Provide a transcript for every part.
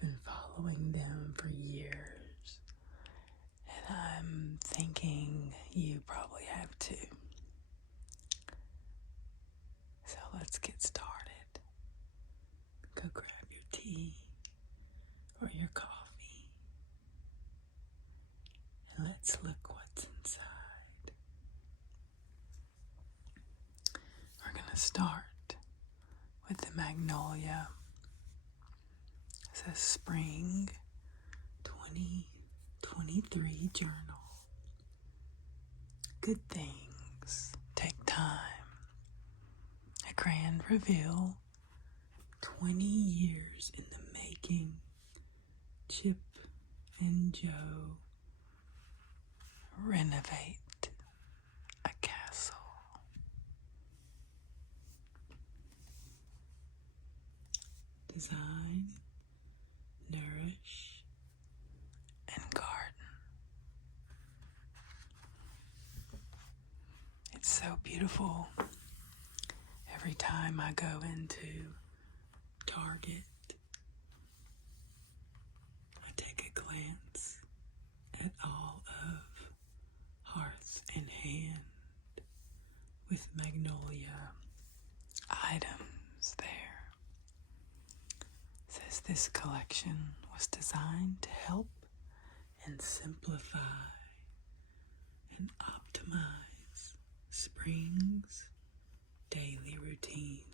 been following them for years, and I'm thinking you probably have too. So let's get started. Go grab your tea or your coffee, and let's look what's inside. We're going to start with the Magnolia. It says Spring 2023 Journal. Good things take time. A grand reveal. 20 years in the making. Chip and Joe renovate a castle. Design, Nourish, and Garden. It's so beautiful. Every time I go into Target, I take a glance at all of Hearth and Hand with Magnolia items there. It says this collection was designed to help and simplify and optimize spring's daily routines.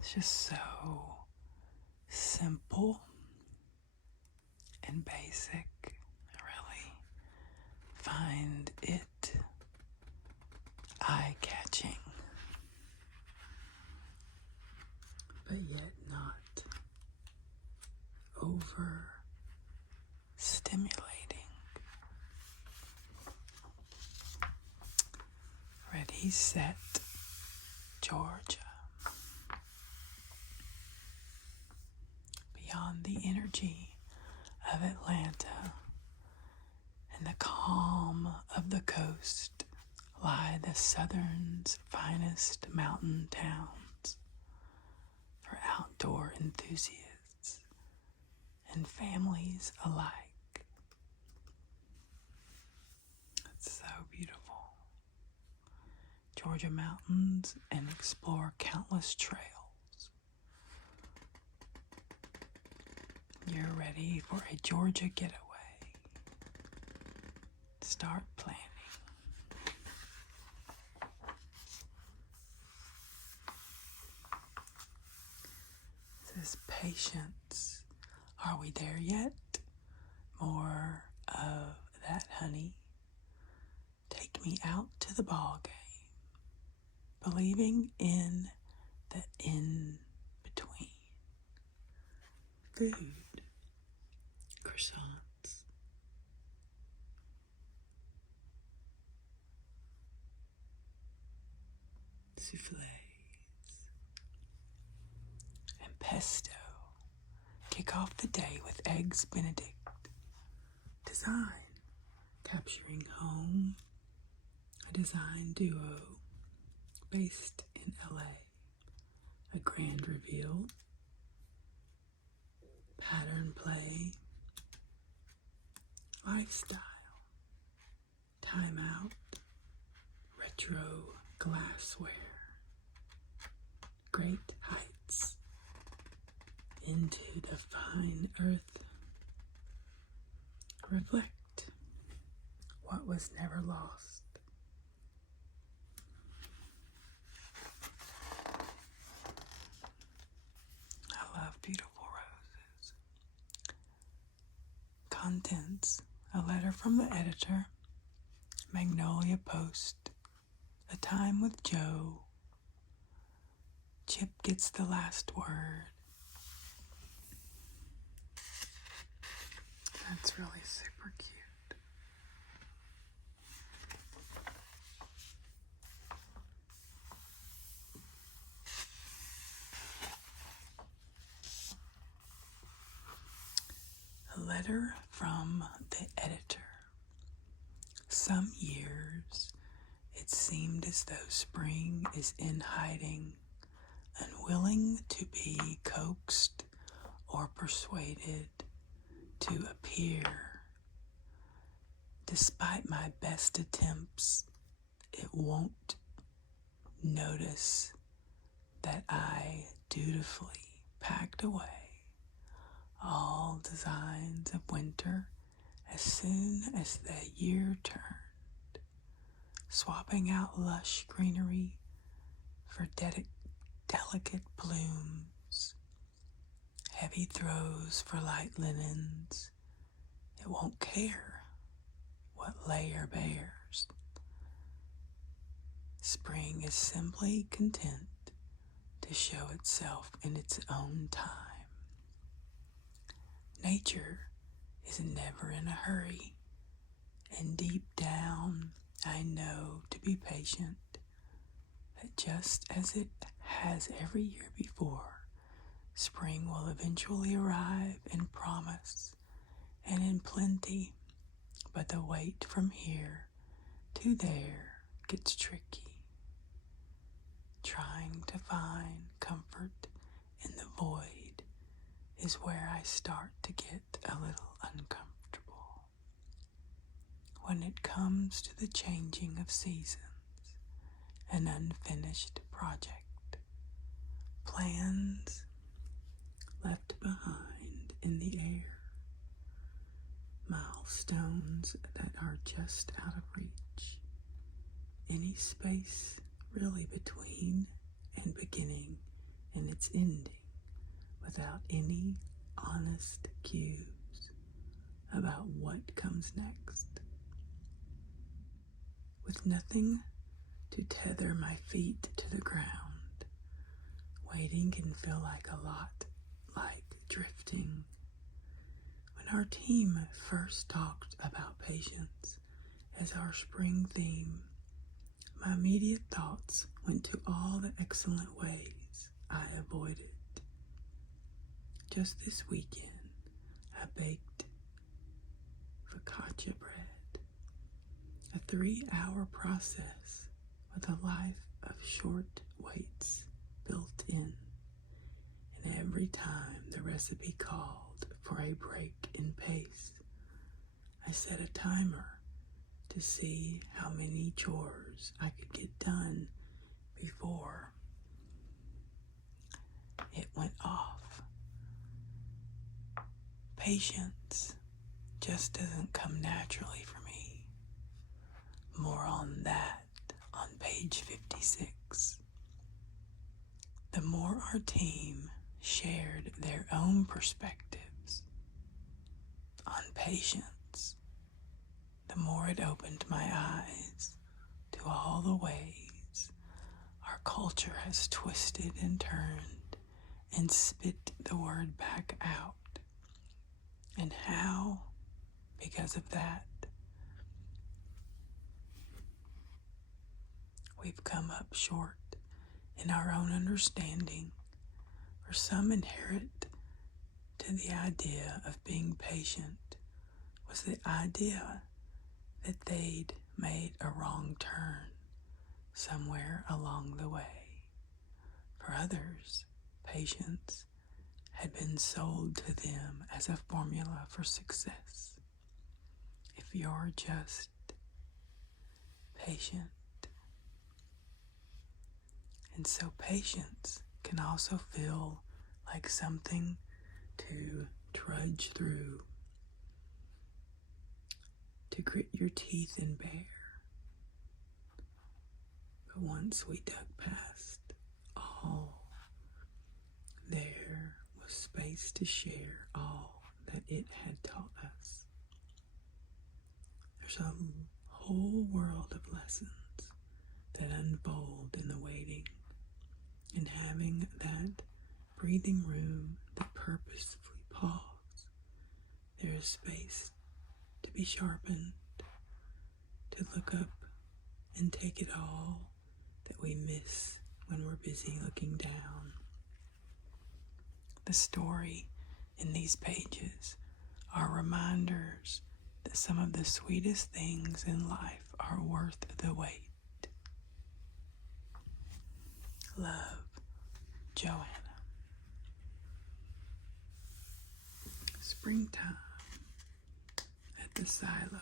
It's just so simple and basic. I really find it eye-catching, but yet not over-stimulating. Ready, set, Georgia. Beyond the energy of Atlanta and the calm of the coast lie the Southern's finest mountain towns for outdoor enthusiasts and families alike. It's so beautiful. Georgia mountains and explore countless trails. You're ready for a Georgia getaway. Start planning. It says patience. Are we there yet? More of that, honey. Take me out to the ball game. Believing in the in-between. Food. Croissants. Souffles. And pesto. Kick off the day with Eggs Benedict. Design. Capturing home. A design duo based in LA. A grand reveal. Pattern play. Lifestyle. Time out. Retro glassware. Great heights. Into the fine earth. Reflect. What was never lost. I love beautiful roses. Contents. A letter from the editor. Magnolia Post. A time with Joe. Chip gets the last word. That's really super cute. A letter from the editor. Some years it seemed as though spring is in hiding, unwilling to be coaxed or persuaded to appear. Despite my best attempts, it won't notice that I dutifully packed away all designs of winter as soon as the year turned, swapping out lush greenery for delicate blooms, heavy throws for light linens. It won't care what layer bears. Spring is simply content to show itself in its own time. Nature is never in a hurry, and deep down I know to be patient, that just as it has every year before, spring will eventually arrive in promise and in plenty, but the wait from here to there gets tricky. Trying to find comfort in the void is where I start to get a little uncomfortable. When it comes to the changing of seasons, an unfinished project, plans left behind in the air, milestones that are just out of reach, any space really between and beginning and its ending, without any honest cues about what comes next. With nothing to tether my feet to the ground, waiting can feel like a lot like drifting. When our team first talked about patience as our spring theme, my immediate thoughts went to all the excellent ways I avoided. Just this weekend, I baked focaccia bread, a 3-hour process with a life of short waits built in. And every time the recipe called for a break in pace, I set a timer to see how many chores I could get done before it went off. Patience just doesn't come naturally for me. More on that on page 56. The more our team shared their own perspectives on patience, the more it opened my eyes to all the ways our culture has twisted and turned and spit the word back out, and how, because of that, we've come up short in our own understanding. For some, inherent to the idea of being patient was the idea that they'd made a wrong turn somewhere along the way. For others, patience had been sold to them as a formula for success. If you're just patient. And so patience can also feel like something to trudge through, to grit your teeth and bear. But once we dug past all, there was space to share all that it had taught us. There's a whole world of lessons that unfold in the waiting, and having that breathing room that purposefully pause. There is space to be sharpened, to look up and take it all that we miss when we're busy looking down. The story in these pages are reminders that some of the sweetest things in life are worth the wait. Love, Joanna. springtime at the silo.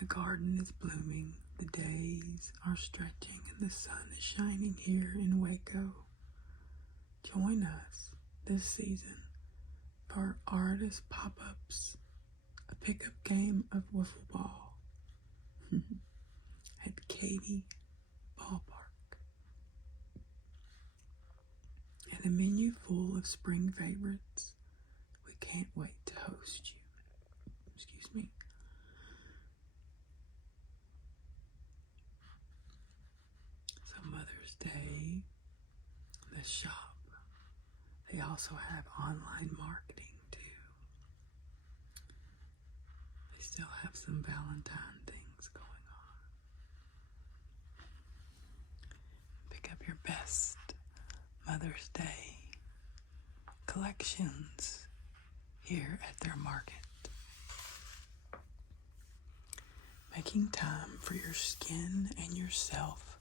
The garden is blooming, the days are stretching, and the sun is shining here in Waco. Join us this season for artist pop-ups, a pickup game of wiffle ball at Katy Ballpark, and a menu full of spring favorites. We can't wait to host you. Excuse me. So Mother's Day, the shop. They also have online marketing too. They still have some Valentine things going on. Pick up your best Mother's Day collections here at their market. Making time for your skin and yourself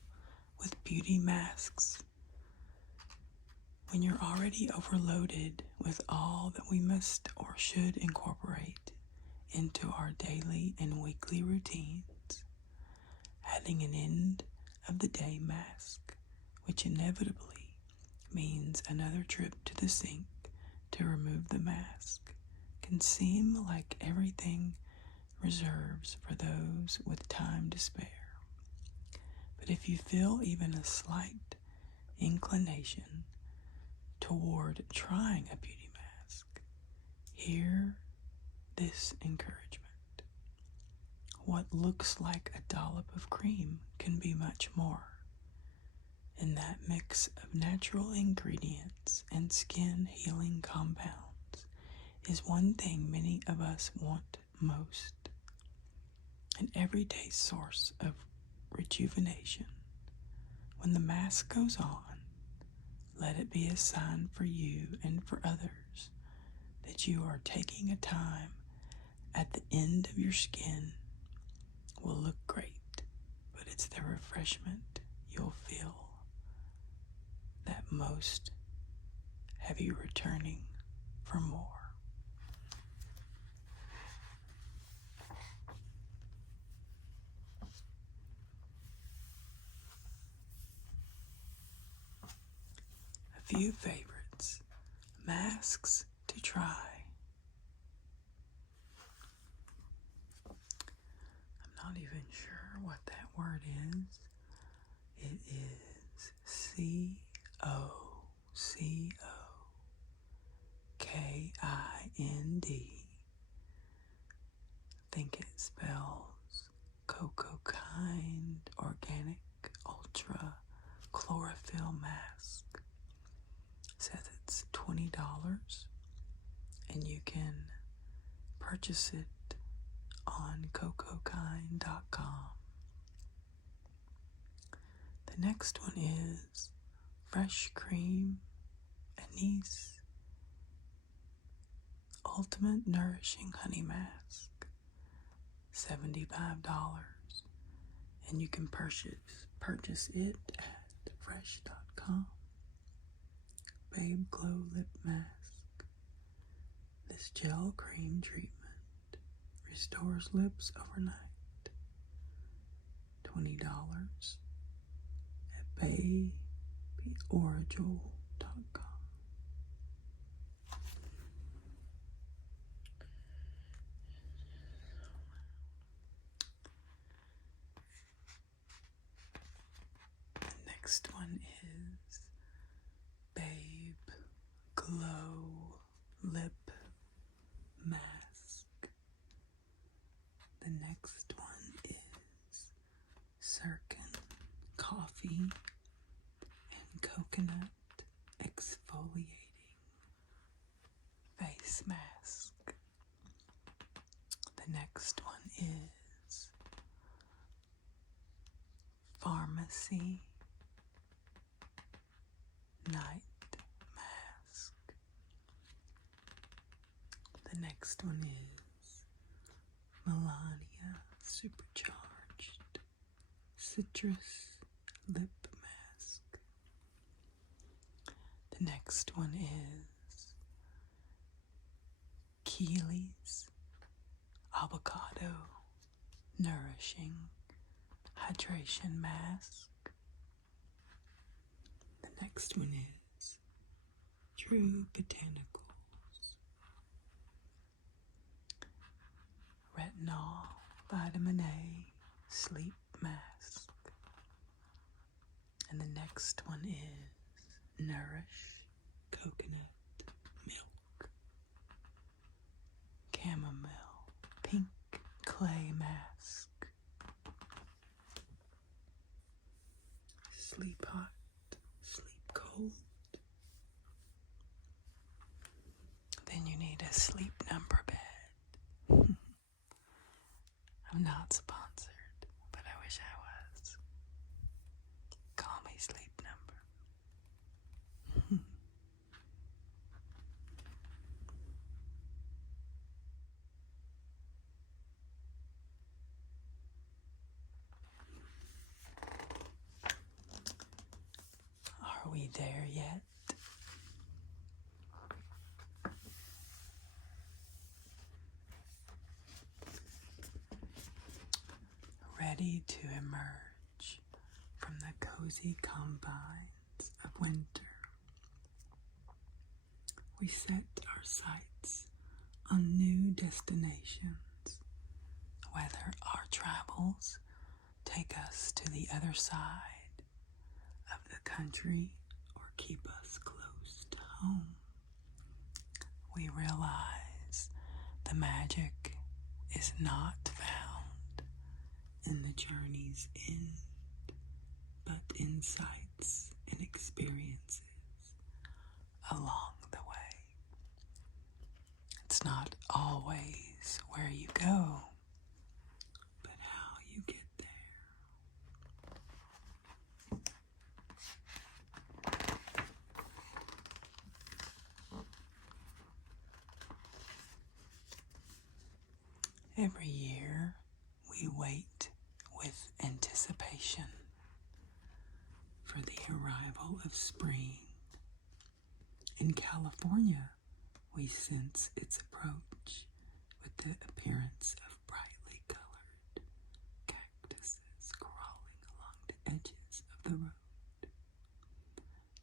with beauty masks. When you're already overloaded with all that we must or should incorporate into our daily and weekly routines, adding an end of the day mask, which inevitably means another trip to the sink to remove the mask, can seem like everything reserves for those with time to spare. But if you feel even a slight inclination toward trying a beauty mask, hear this encouragement. What looks like a dollop of cream can be much more. And that mix of natural ingredients and skin healing compounds is one thing many of us want most. An everyday source of rejuvenation. When the mask goes on, let it be a sign for you and for others that you are taking a time at the end of your skin. Will look great, but it's the refreshment you'll feel that most have you returning for more. A few favorites, masks to try. I'm not even sure what that word is. It is COCOKIND. I think it spells Cocokind Organic Ultra Chlorophyll Mask. It says it's $20 and you can purchase it on cocokind.com. The next one is Fresh Cream Anise Ultimate Nourishing Honey Mask, $75, and you can purchase it at fresh.com. Babe Glow Lip Mask. This gel cream treatment restores lips overnight. $20 at babyorigel.com. Next one is Babe Glow Lip Mask. The next one is Sirkin Coffee and Coconut Exfoliating Face Mask. The next one is Pharmacy Night Mask. The next one is Melania Supercharged Citrus Lip Mask. The next one is Achilles, avocado, nourishing hydration mask. The next one is True Botanicals, retinol, vitamin A, sleep mask. And the next one is Nourish, coconut milk, chamomile, pink clay mask, sleep hot, sleep cold. Then you need a sleep number bed. I'm not sponsored, but I wish I was. Call me Sleep Number. Are we there yet? Ready to emerge from the cozy confines of winter. We set our sights on new destinations, whether our travels take us to the other side of the country or keep us close to home. We realize the magic is not found in the journey's end, but in sights and experiences along the way. It's not always where you go, but how you get there. Every year, we wait with anticipation for the arrival of spring. In California, we sense its approach with the appearance of brightly colored cactuses crawling along the edges of the road.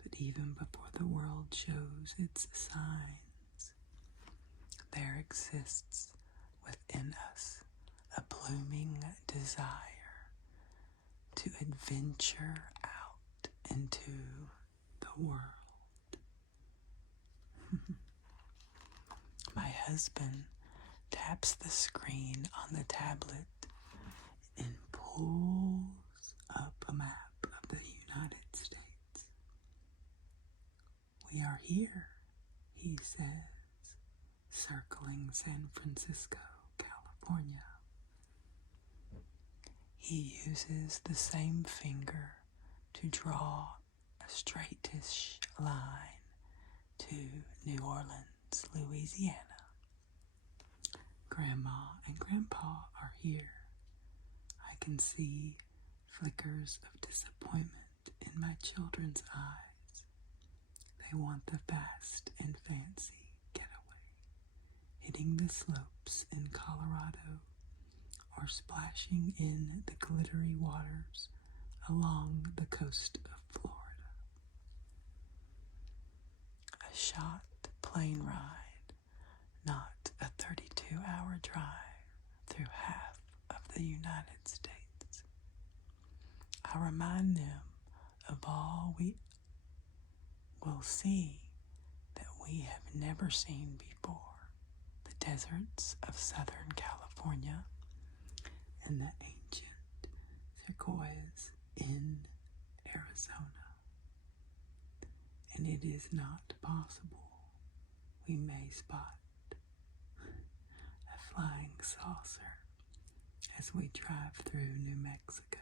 But even before the world shows its signs, there exists within us a blooming desire to adventure out into the world. My husband taps the screen on the tablet and pulls up a map of the United States. We are here, he says, circling San Francisco, California. He uses the same finger to draw a straightish line to New Orleans, Louisiana. Grandma and Grandpa are here. I can see flickers of disappointment in my children's eyes. They want the fast and fancy getaway, hitting the slopes in Colorado or splashing in the glittery waters along the coast of Florida. A short plane ride, not a 32-hour drive through half of the United States. I remind them of all we will see that we have never seen before. The deserts of Southern California and the ancient sequoias in Arizona. And it is not possible we may spot a flying saucer as we drive through New Mexico.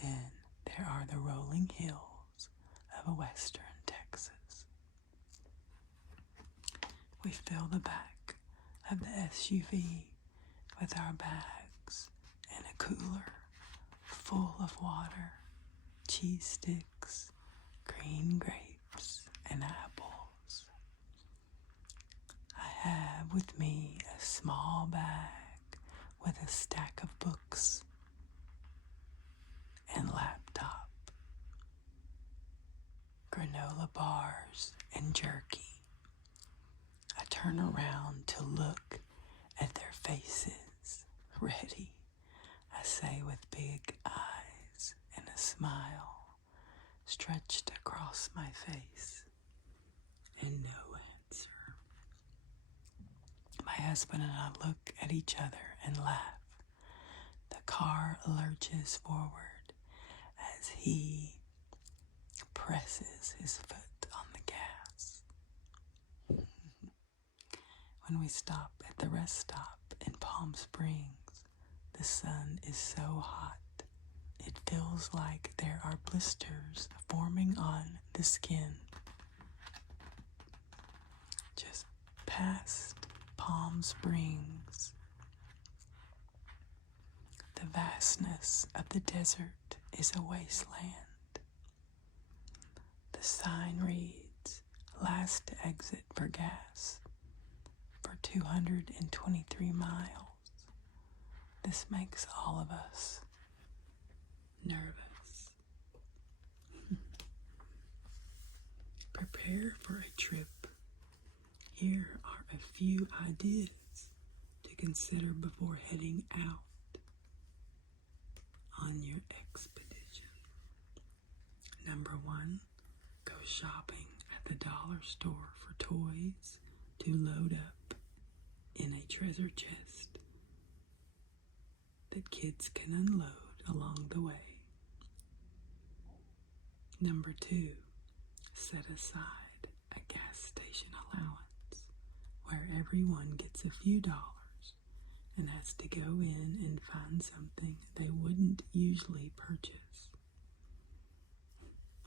Then there are the rolling hills of western Texas. We fill the back of the SUV with our bags and a cooler full of water, cheese sticks, green grapes, and apples. I with me a small bag with a stack of books and laptop, granola bars and jerky. I turn around to look at their faces. Ready, I say with big eyes and a smile stretched across my face. And no answer. My husband and I look at each other and laugh. The car lurches forward as he presses his foot on the gas. When we stop at the rest stop in Palm Springs, the sun is so hot, it feels like there are blisters forming on the skin. Just past Palm Springs, the vastness of the desert is a wasteland. The sign reads, "Last exit for gas for 223 miles. This makes all of us nervous. Prepare for a trip. Here are a few ideas to consider before heading out on your expedition. Number 1, go shopping at the dollar store for toys to load up in a treasure chest that kids can unload along the way. Number 2, set aside a gas station allowance where everyone gets a few dollars and has to go in and find something they wouldn't usually purchase.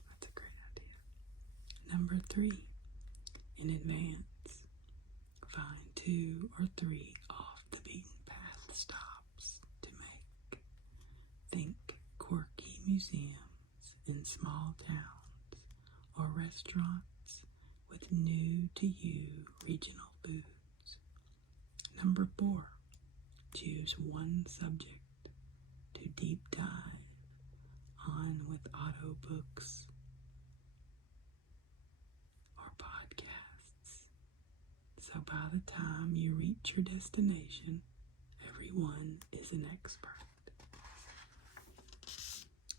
That's a great idea. Number 3, in advance, find 2 or 3 off the beaten path stops to make. Think quirky museums in small towns or restaurants with new to you regional foods. Number 4, choose one subject to deep dive on with audiobooks or podcasts. So by the time you reach your destination, everyone is an expert.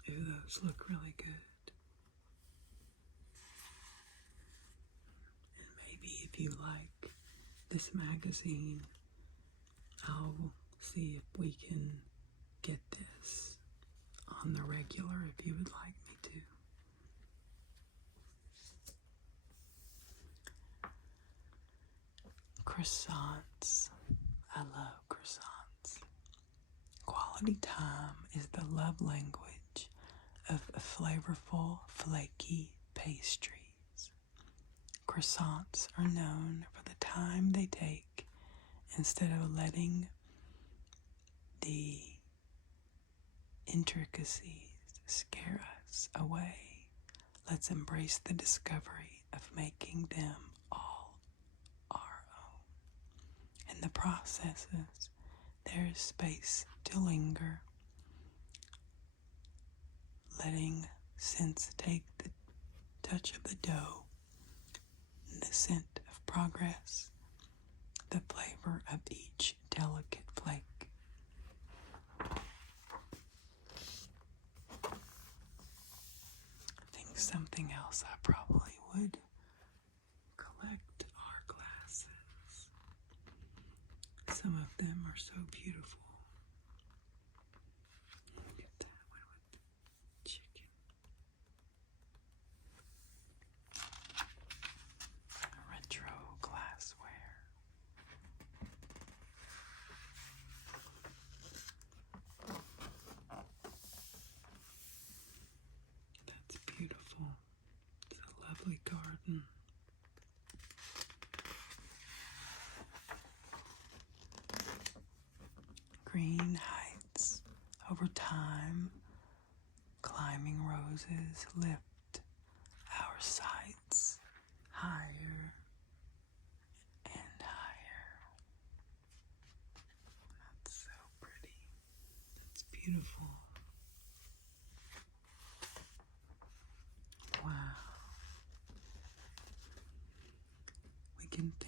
Ooh, those look really good. And maybe if you like this magazine, I'll see if we can get this on the regular if you would like me to. Croissants. I love croissants. Quality time is the love language of flavorful, flaky pastries. Croissants are known for the time they take instead of letting the intricacies scare us away. Let's embrace the discovery of making them all our own. In the processes, there is space to linger, letting scents take the touch of the dough, the scent of progress, the flavor of each delicate flake. I think something else I probably would collect are glasses. Some of them are so beautiful. Look at that one with chicken. Retro glassware. That's beautiful. It's a lovely garden. Green heights. Over time, climbing roses lift our sights higher and higher.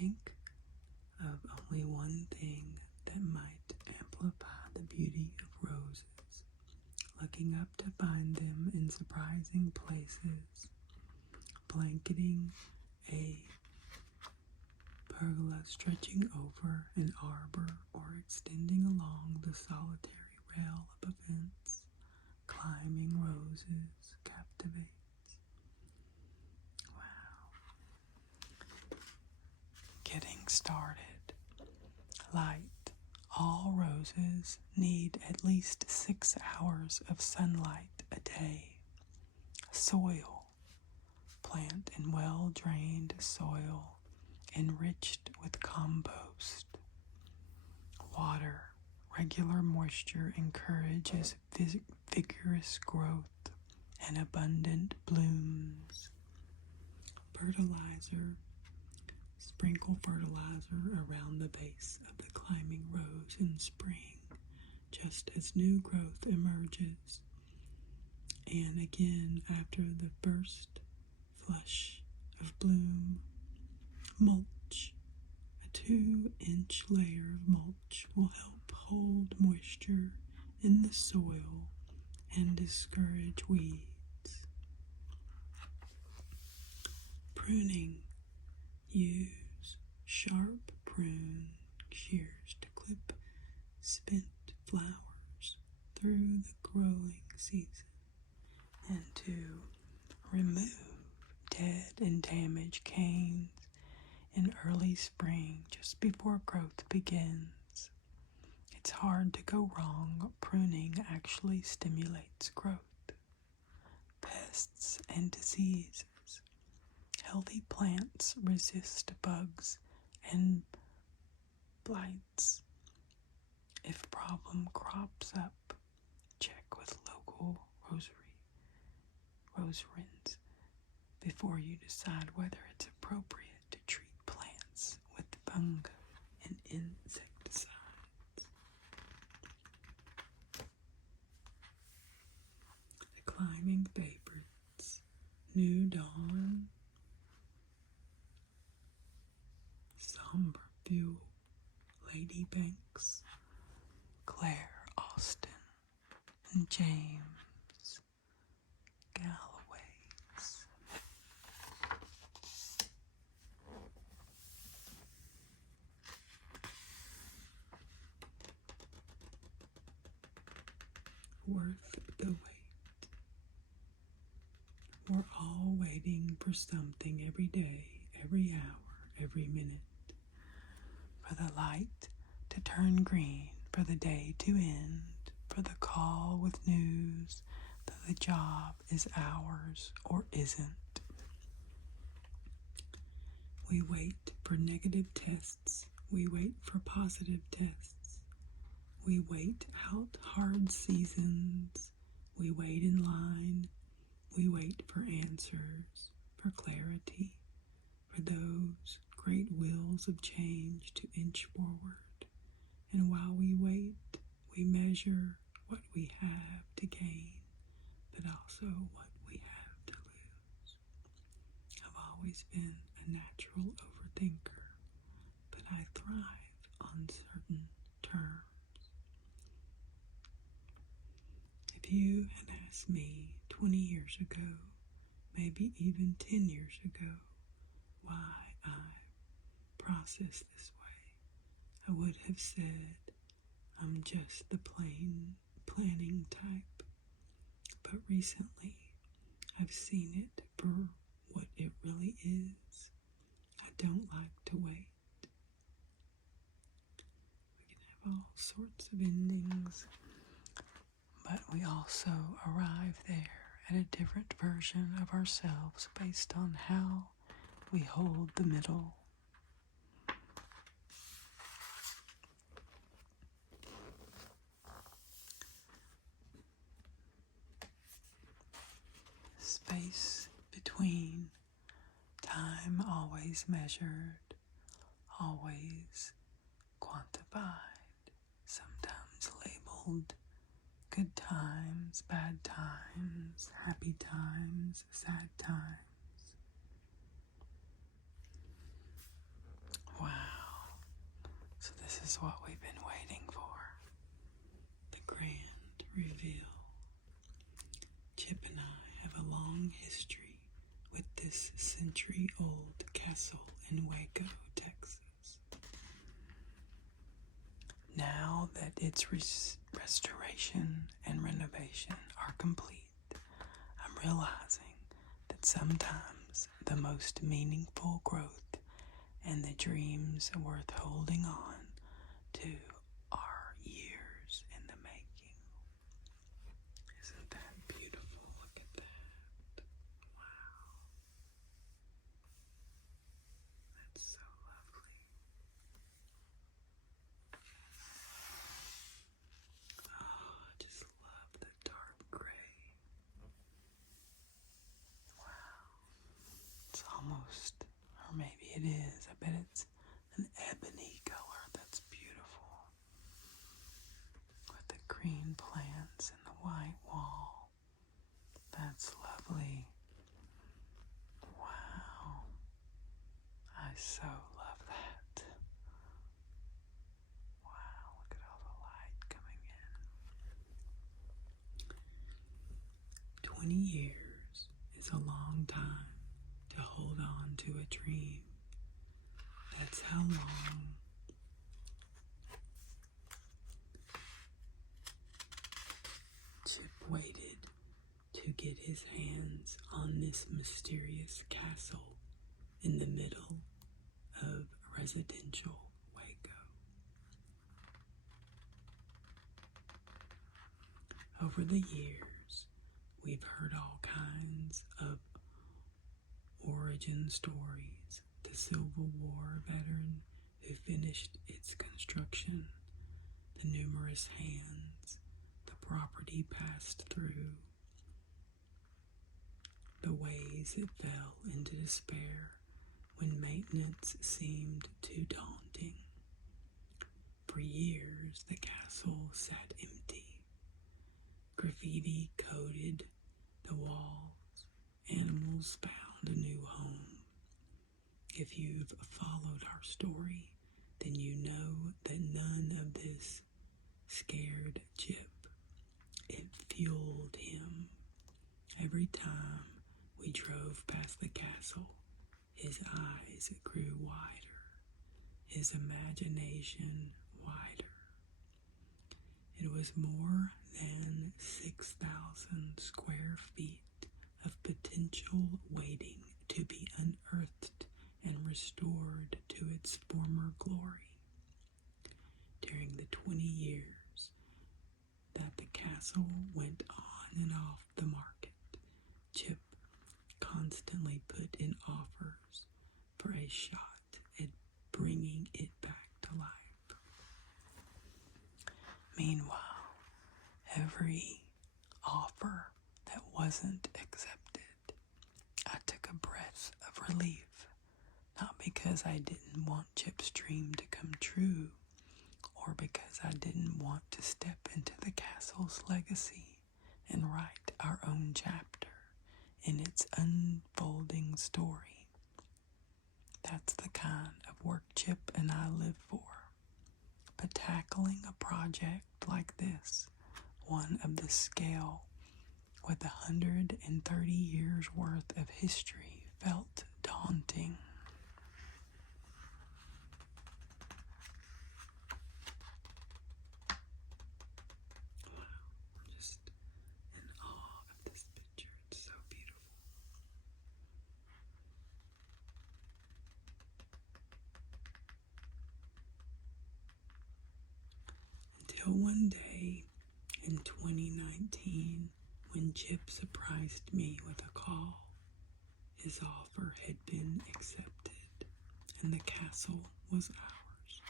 think of only one thing that might amplify the beauty of roses, looking up to find them in surprising places, blanketing a pergola, stretching over an arbor, or extending along the solitary rail of a fence. Climbing roses captivates. Wow. Getting started. Light. All roses need at least 6 hours of sunlight a day. Soil. Plant in well-drained soil, enriched with compost. Water. Regular moisture encourages vigorous growth and abundant blooms. Fertilizer. Sprinkle fertilizer around the base of the climbing rose in spring, just as new growth emerges. And again after the first flush of bloom. Mulch. A 2-inch layer of mulch will help hold moisture in the soil and discourage weeds. Pruning. Use sharp prune shears to clip spent flowers through the growing season and to remove dead and damaged canes in early spring just before growth begins. It's hard to go wrong. Pruning actually stimulates growth. Pests and diseases. Healthy plants resist bugs and blights. If a problem crops up, check with local rosarins before you decide whether it's appropriate to treat plants with fungi and insecticides. The climbing favorites. New Dawn, Somber Fuel, Lady Banks, Claire Austin, and James Galloway's. Worth the wait. We're all waiting for something every day, every hour, every minute. For the light to turn green, for the day to end, for the call with news that the job is ours or isn't. We wait for negative tests. We wait for positive tests. We wait out hard seasons. We wait in line. We wait for answers, for clarity, for those great wheels of change to inch forward. And while we wait, we measure what we have to gain, but also what we have to lose. I've always been a natural overthinker, but I thrive on certain terms. If you had asked me 20 years ago, maybe even 10 years ago, why I process this way, I would have said I'm just the plain planning type. But recently, I've seen it for what it really is. I don't like to wait. We can have all sorts of endings, but we also arrive there at a different version of ourselves based on how we hold the middle. Space between, time always measured, always quantified, sometimes labeled good times, bad times, happy times, sad times. is what we've been waiting for. The grand reveal. Chip and I have a long history with this century-old castle in Waco, Texas. Now that its restoration and renovation are complete, I'm realizing that sometimes the most meaningful growth and the dreams worth holding on to are years in the making. Isn't that beautiful? Look at that. Wow. That's so lovely. Oh, I just love the dark gray. Wow. It's almost, or maybe it is, I bet it's an ebony color. That's beautiful. With the green plants and the white wall. That's lovely. Wow. I so love that. Wow, look at all the light coming in. 20 years is a long time to hold on to a dream. That's how long Chip waited to get his hands on this mysterious castle in the middle of residential Waco. Over the years, we've heard all kinds of origin stories. The Civil War veteran who finished its construction, the numerous hands the property passed through, the ways it fell into despair when maintenance seemed too daunting. For years, the castle sat empty. Graffiti coated the walls. Animals found a new home. If you've followed our story, then you know that none of this scared Chip. It fueled him. Every time we drove past the castle, his eyes grew wider, his imagination wider. It was more than 6,000 square feet of potential waiting to be unearthed and restored to its former glory. During the 20 years that the castle went on and off the market, Chip constantly put in offers for a shot at bringing it back to life. Meanwhile, every offer that wasn't accepted, I took a breath of relief. Not because I didn't want Chip's dream to come true, or because I didn't want to step into the castle's legacy and write our own chapter in its unfolding story. That's the kind of work Chip and I live for. But tackling a project like this, one of this scale, with 130 years worth of history, felt daunting. Wow, I'm just in awe of this picture. It's so beautiful. Until one day in 2019, when Chip surprised me with a call, his offer had been accepted and the castle was ours.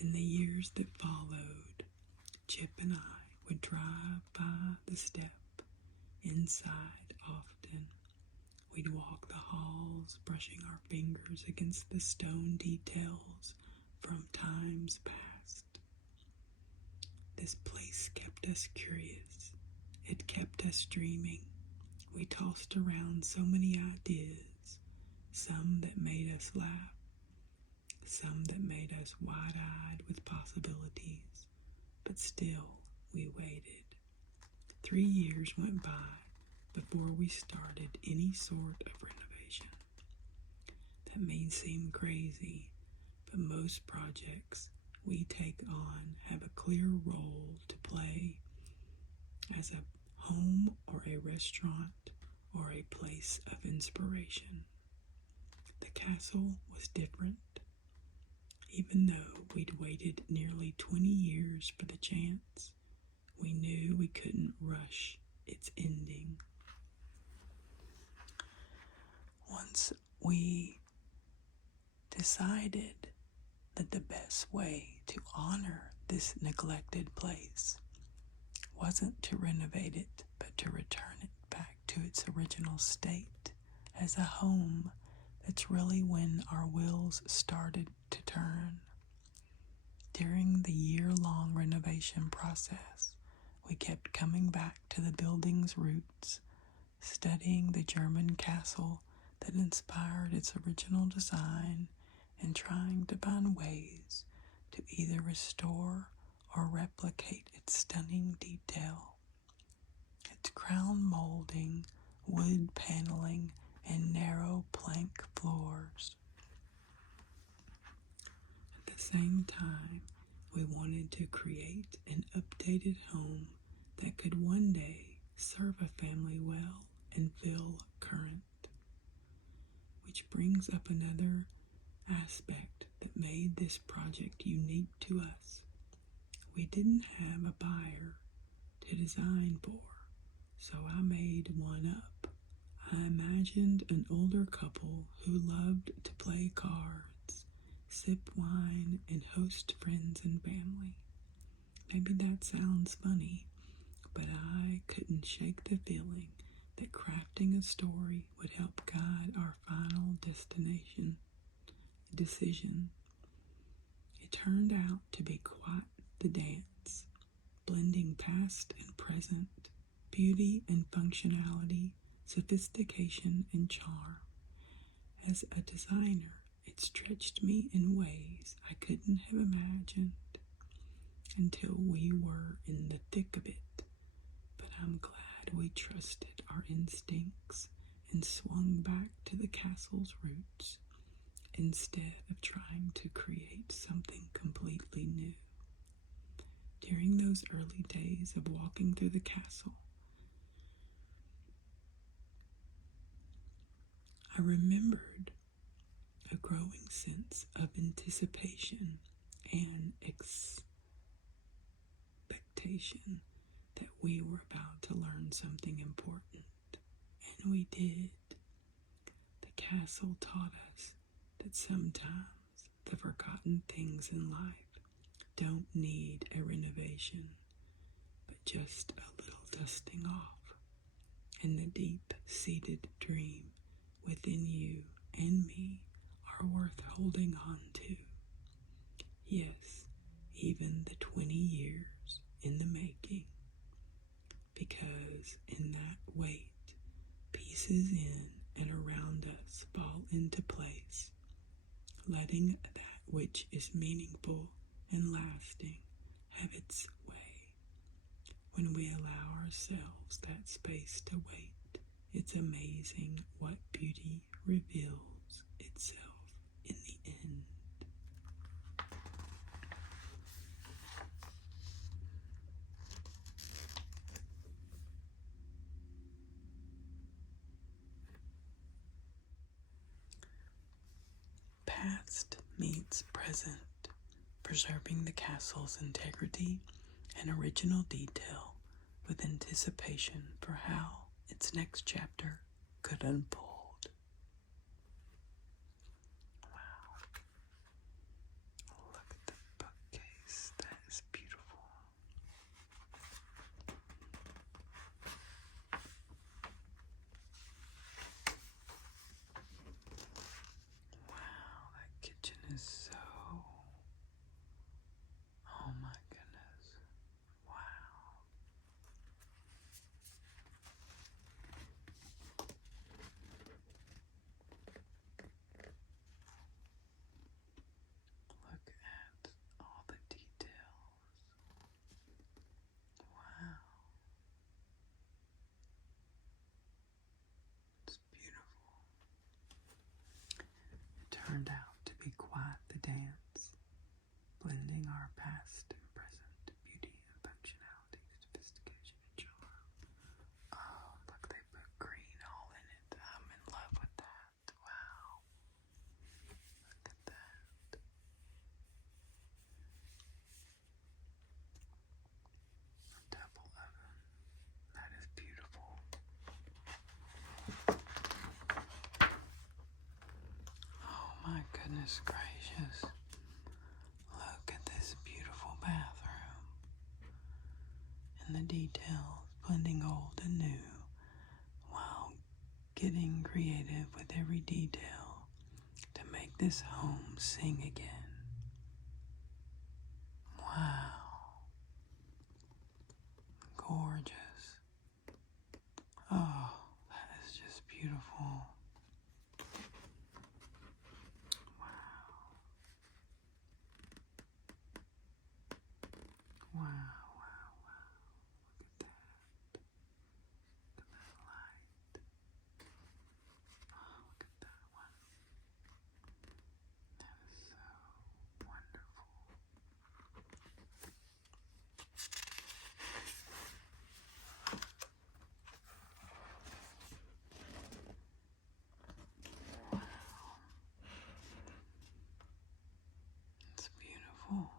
In the years that followed, Chip and I would drive by the step inside often. We'd walk the halls, brushing our fingers against the stone details from times past. This place kept us curious. It kept us dreaming. We tossed around so many ideas, some that made us laugh, some that made us wide-eyed with possibilities, but still we waited. 3 years went by before we started any sort of renovation. That may seem crazy, but most projects we take on have a clear role to play as a home or a restaurant or a place of inspiration. The castle was different. Even though we'd waited nearly 20 years for the chance, we knew we couldn't rush its ending. Once we decided that the best way to honor this neglected place wasn't to renovate it, but to return it back to its original state as a home, that's really when our wheels started to turn. During the year-long renovation process, we kept coming back to the building's roots, studying the German castle that inspired its original design and trying to find ways to either restore or replicate its stunning detail. Its crown molding, wood paneling, and narrow plank floors. At the same time, we wanted to create an updated home that could one day serve a family well and feel current. Which brings up another aspect that made this project unique to us. We didn't have a buyer to design for, so I made one up. I imagined an older couple who loved to play cards, sip wine, and host friends and family. Maybe that sounds funny, but I couldn't shake the feeling that crafting a story would help guide our final decision. It turned out to be quite the dance, blending past and present, beauty and functionality, sophistication and charm. As a designer, it stretched me in ways I couldn't have imagined until we were in the thick of it. But I'm glad we trusted our instincts and swung back to the castle's roots instead of trying to create something completely new. During those early days of walking through the castle, I remembered a growing sense of anticipation and expectation that we were about to learn something important. And we did. The castle taught us that sometimes the forgotten things in life don't need a renovation, but just a little dusting off. And the deep-seated dream within you and me are worth holding on to. Yes, even the 20 years in the making. Because in that wait, pieces in and around us fall into place, letting that which is meaningful and lasting have its way. When we allow ourselves that space to wait, it's amazing what beauty reveals itself in the end. Past meets present, preserving the castle's integrity and original detail with anticipation for how its next chapter could unfold. Wow. Look at the bookcase. That is beautiful. Wow, that kitchen is so... Oh my goodness. Wow. turned out to be quite the dance, blending our past and present, beauty and functionality, sophistication and charm. Oh, look, they put green all in it. I'm in love with that. Wow. Look at that. A double oven. That is beautiful. Oh my goodness gracious. Look at this beautiful bathroom. And the details, blending old and new, while getting creative with every detail to make this home sing again. Wow. Gorgeous. Oh, that is just beautiful. Wow. Wow, wow, wow. Look at that. Look at that light. Oh, look at that one. That is so wonderful. It's beautiful.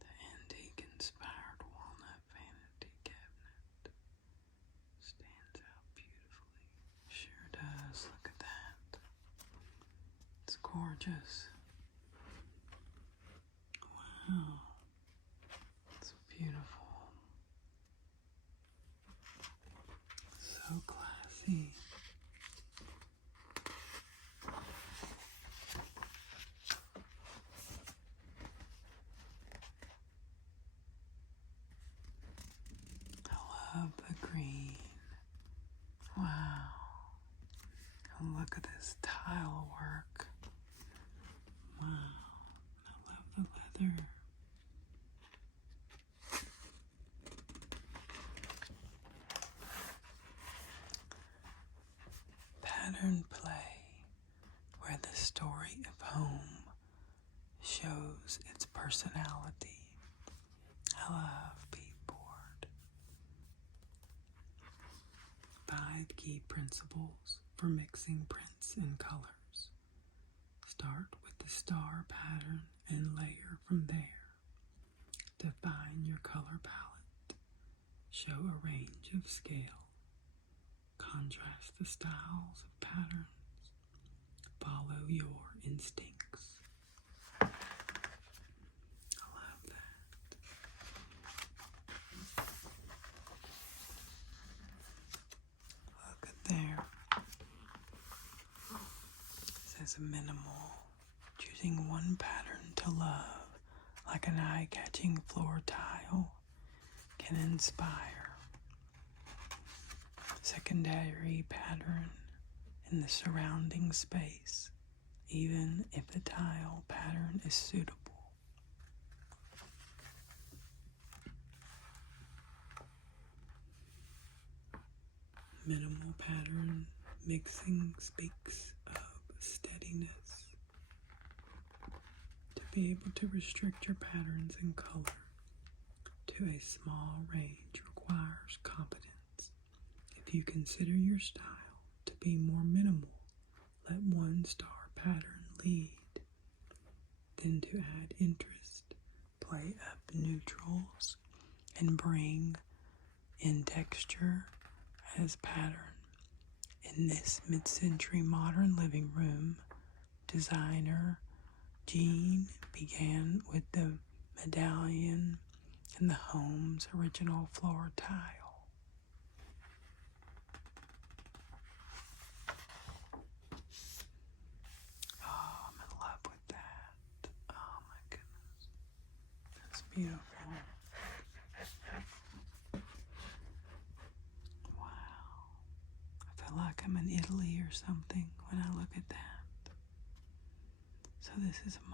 The antique-inspired walnut vanity cabinet stands out beautifully. Sure does. Look at that. It's gorgeous. Wow. It's beautiful. So classy. I love the green. Wow. And look at this tile work. Wow. I love the leather. Pattern play, where the story of home shows its personality. I love beadboard. 5 key principles for mixing prints and colors. Start with the star pattern and layer from there. Define your color palette. Show a range of scale. Contrast the styles of patterns. Follow your instincts. I love that. Look at there. It says minimal. Choosing one pattern to love, like an eye-catching floor tile, can inspire. Secondary pattern in the surrounding space, even if the tile pattern is suitable. Minimal pattern mixing speaks of steadiness. To be able to restrict your patterns and color to a small range requires competence. If you consider your style to be more minimal, let one star pattern lead. Then to add interest, play up neutrals and bring in texture as pattern. In this mid-century modern living room, designer Jean began with the medallion and the home's original floor tile. Oh, I'm in love with that. Oh my goodness. That's beautiful. Wow. I feel like I'm in Italy or something when I look at that. So this is a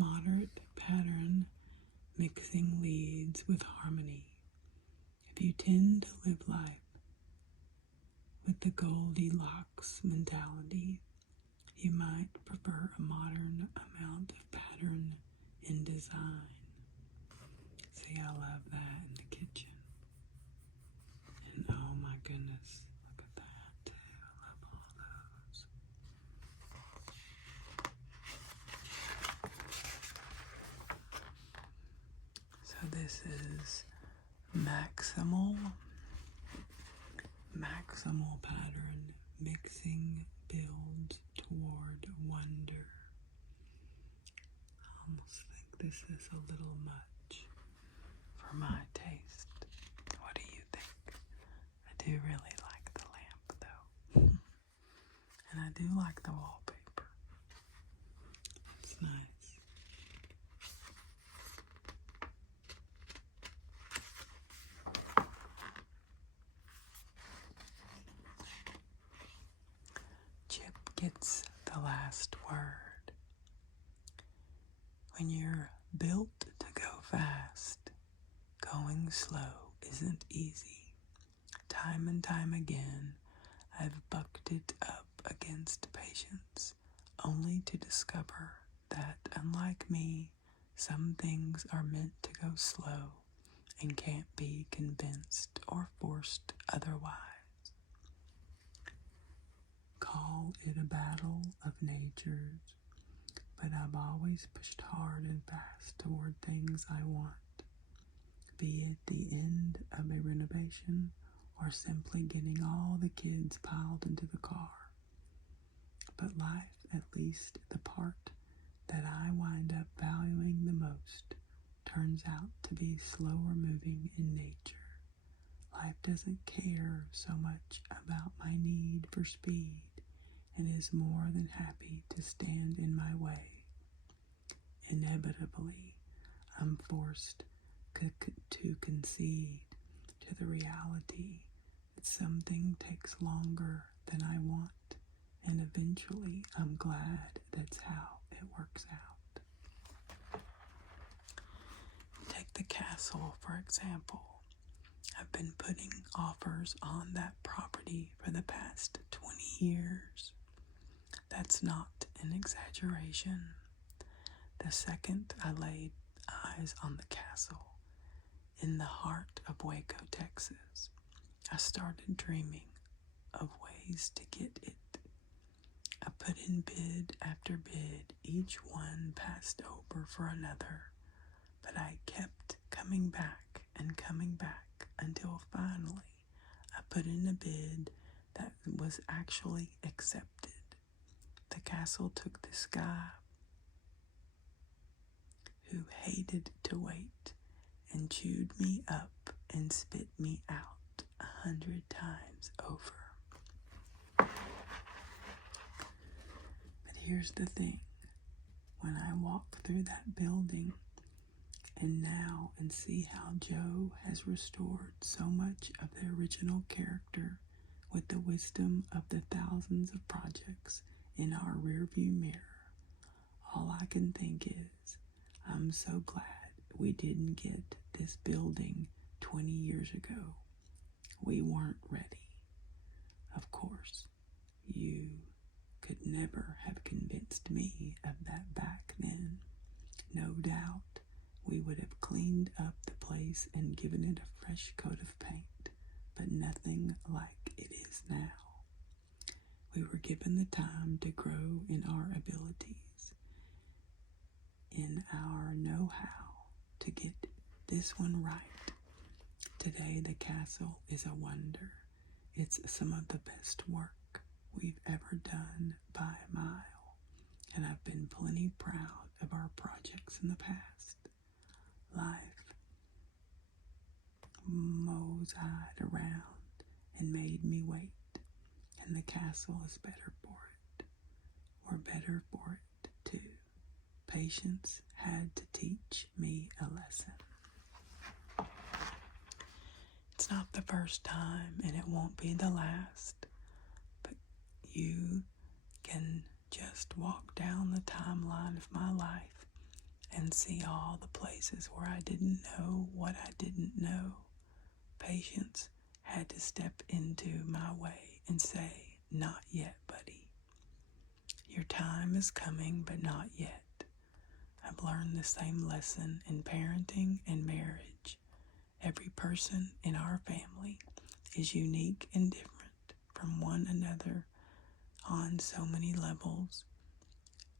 moderate pattern mixing leads with harmony. If you tend to live life With the Goldilocks mentality, you might prefer a modern amount of pattern in design. See, I love that in the kitchen. And oh my goodness, look at that too. I love all those. So this is maximal pattern, mixing builds toward wonder. I almost think this is a little much for my taste. What do you think? I do really like the lamp though. And I do like the wallpaper. It's nice. Chip gets the last word. When you're built to go fast, going slow isn't easy. Time and time again, I've bucked it up against patience, only to discover that, unlike me, some things are meant to go slow and can't be convinced or forced otherwise. Call it a battle of natures, but I've always pushed hard and fast toward things I want, be it the end of a renovation or simply getting all the kids piled into the car. But life, at least the part that I wind up valuing the most, turns out to be slower moving in nature. Life doesn't care so much about my need for speed and is more than happy to stand in my way. Inevitably, I'm forced to concede to the reality that something takes longer than I want, and eventually I'm glad that's how it works out. Take the castle, for example. I've been putting offers on that property for the past 20 years. That's not an exaggeration. The second I laid eyes on the castle, in the heart of Waco, Texas, I started dreaming of ways to get it. I put in bid after bid, each one passed over for another, but I kept coming back and coming back until finally I put in a bid that was actually accepted. The castle took this guy who hated to wait and chewed me up and spit me out 100 times over. But here's the thing. When I walk through that building and see how Joe has restored so much of the original character with the wisdom of the thousands of projects in our rearview mirror, all I can think is, I'm so glad we didn't get this building 20 years ago. We weren't ready. Of course, you could never have convinced me of that back then. No doubt we would have cleaned up the place and given it a fresh coat of paint, but nothing like it is now. We were given the time to grow in our abilities, in our know-how to get this one right. Today the castle is a wonder. It's some of the best work we've ever done by a mile, and I've been plenty proud of our projects in the past. Life moseyed around and made me wait, and the castle is better for it. We're better for it too. Patience had to teach me a lesson. It's not the first time, and it won't be the last, but you can just walk down the timeline of my life and see all the places where I didn't know what I didn't know. Patience had to step into my way and say, "Not yet, buddy. Your time is coming, but not yet." I've learned the same lesson in parenting and marriage. Every person in our family is unique and different from one another on so many levels,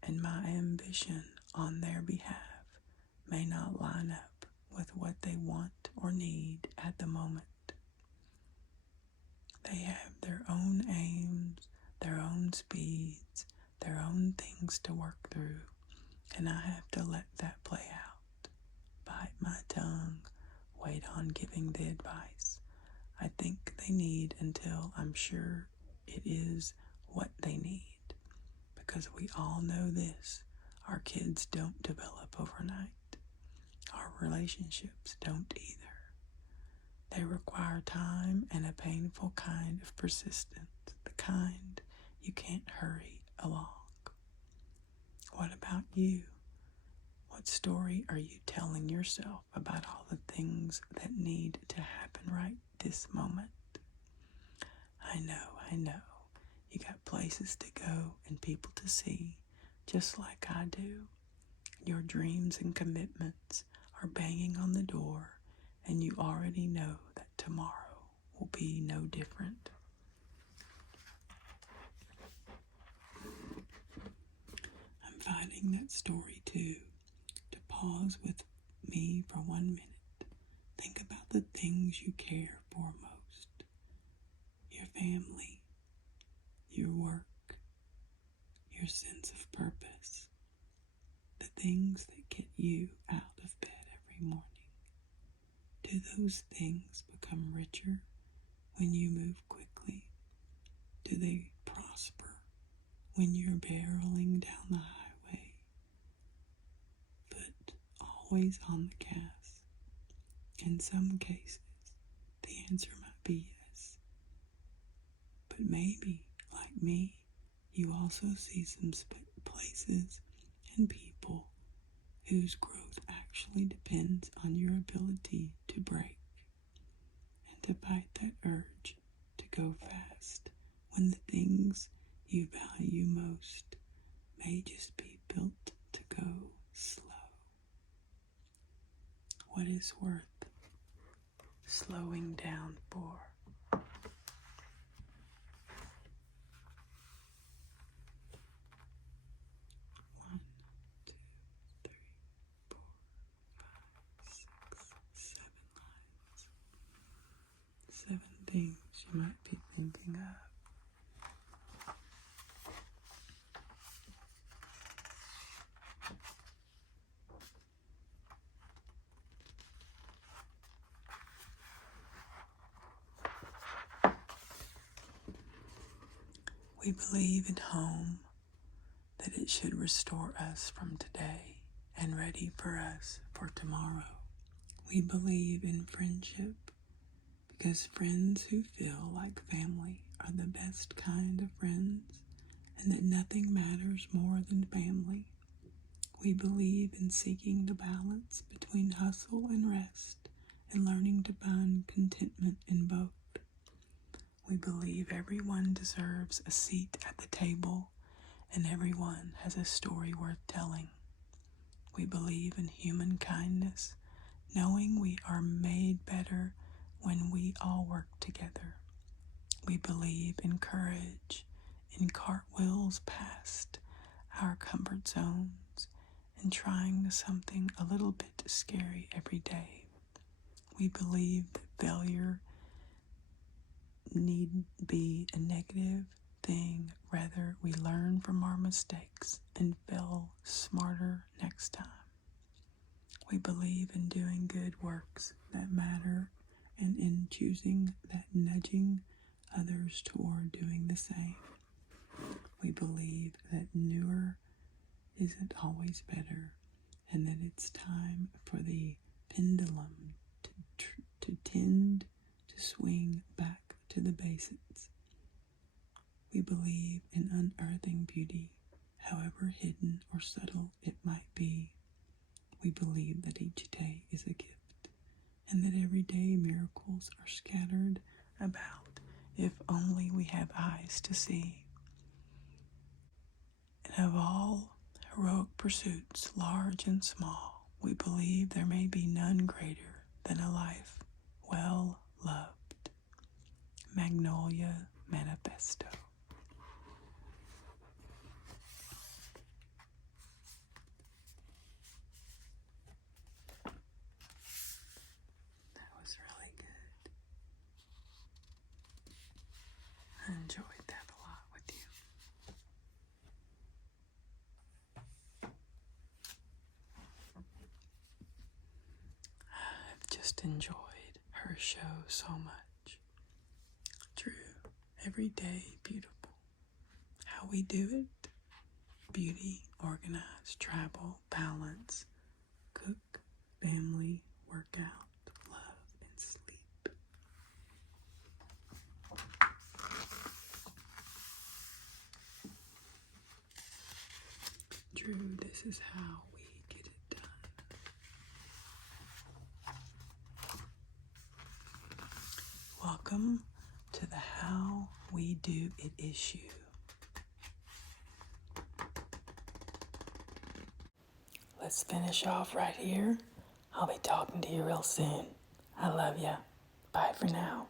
and my ambition on their behalf may not line up with what they want or need at the moment. They have their own aims, their own speeds, their own things to work through, and I have to let that play out. Bite my tongue, wait on giving the advice I think they need until I'm sure it is what they need. Because we all know this, our kids don't develop overnight. Our relationships don't either. They require time and a painful kind of persistence, the kind you can't hurry along. What about you? What story are you telling yourself about all the things that need to happen right this moment? I know. You got places to go and people to see, just like I do. Your dreams and commitments are banging on the door, and you already know that tomorrow will be no different. I'm finding that story too. To pause with me for 1 minute. Think about the things you care for most. Your family, your work, your sense of purpose, the things that get you out of bed every morning. Do those things become richer when you move quickly? Do they prosper when you're barreling down the highway, foot always on the gas? In some cases, the answer might be yes. But maybe, like me, you also see some places and people whose growth actually depends on your ability to break and to fight that urge to go fast when the things you value most may just be built to go slow. What is worth slowing down for? Seven things you might be thinking of. We believe in home, that it should restore us from today and ready for us for tomorrow. We believe in friendship, because friends who feel like family are the best kind of friends, and that nothing matters more than family. We believe in seeking the balance between hustle and rest, and learning to find contentment in both. We believe everyone deserves a seat at the table, and everyone has a story worth telling. We believe in human kindness, knowing we are made better when we all work together. We believe in courage, in cartwheels past our comfort zones, and trying something a little bit scary every day. We believe that failure need be a negative thing. Rather, we learn from our mistakes and fail smarter next time. We believe in doing good works that matter, and in choosing that nudging others toward doing the same. We believe that newer isn't always better, and that it's time for the pendulum to tend to swing back to the basics. We believe in unearthing beauty, however hidden or subtle it might be. We believe that each day is a gift, and that everyday miracles are scattered about if only we have eyes to see. And of all heroic pursuits, large and small, we believe there may be none greater than a life well loved. Magnolia Manifesto. That was really good. I enjoyed that a lot with you. I've just enjoyed her show so much. True, every day beautiful. How we do it: beauty, organize, travel, balance, cook, family, workout, love, and sleep. True, this is how we get it done. Welcome to the How We Do It issue. Let's finish off right here. I'll be talking to you real soon. I love ya. Bye for now.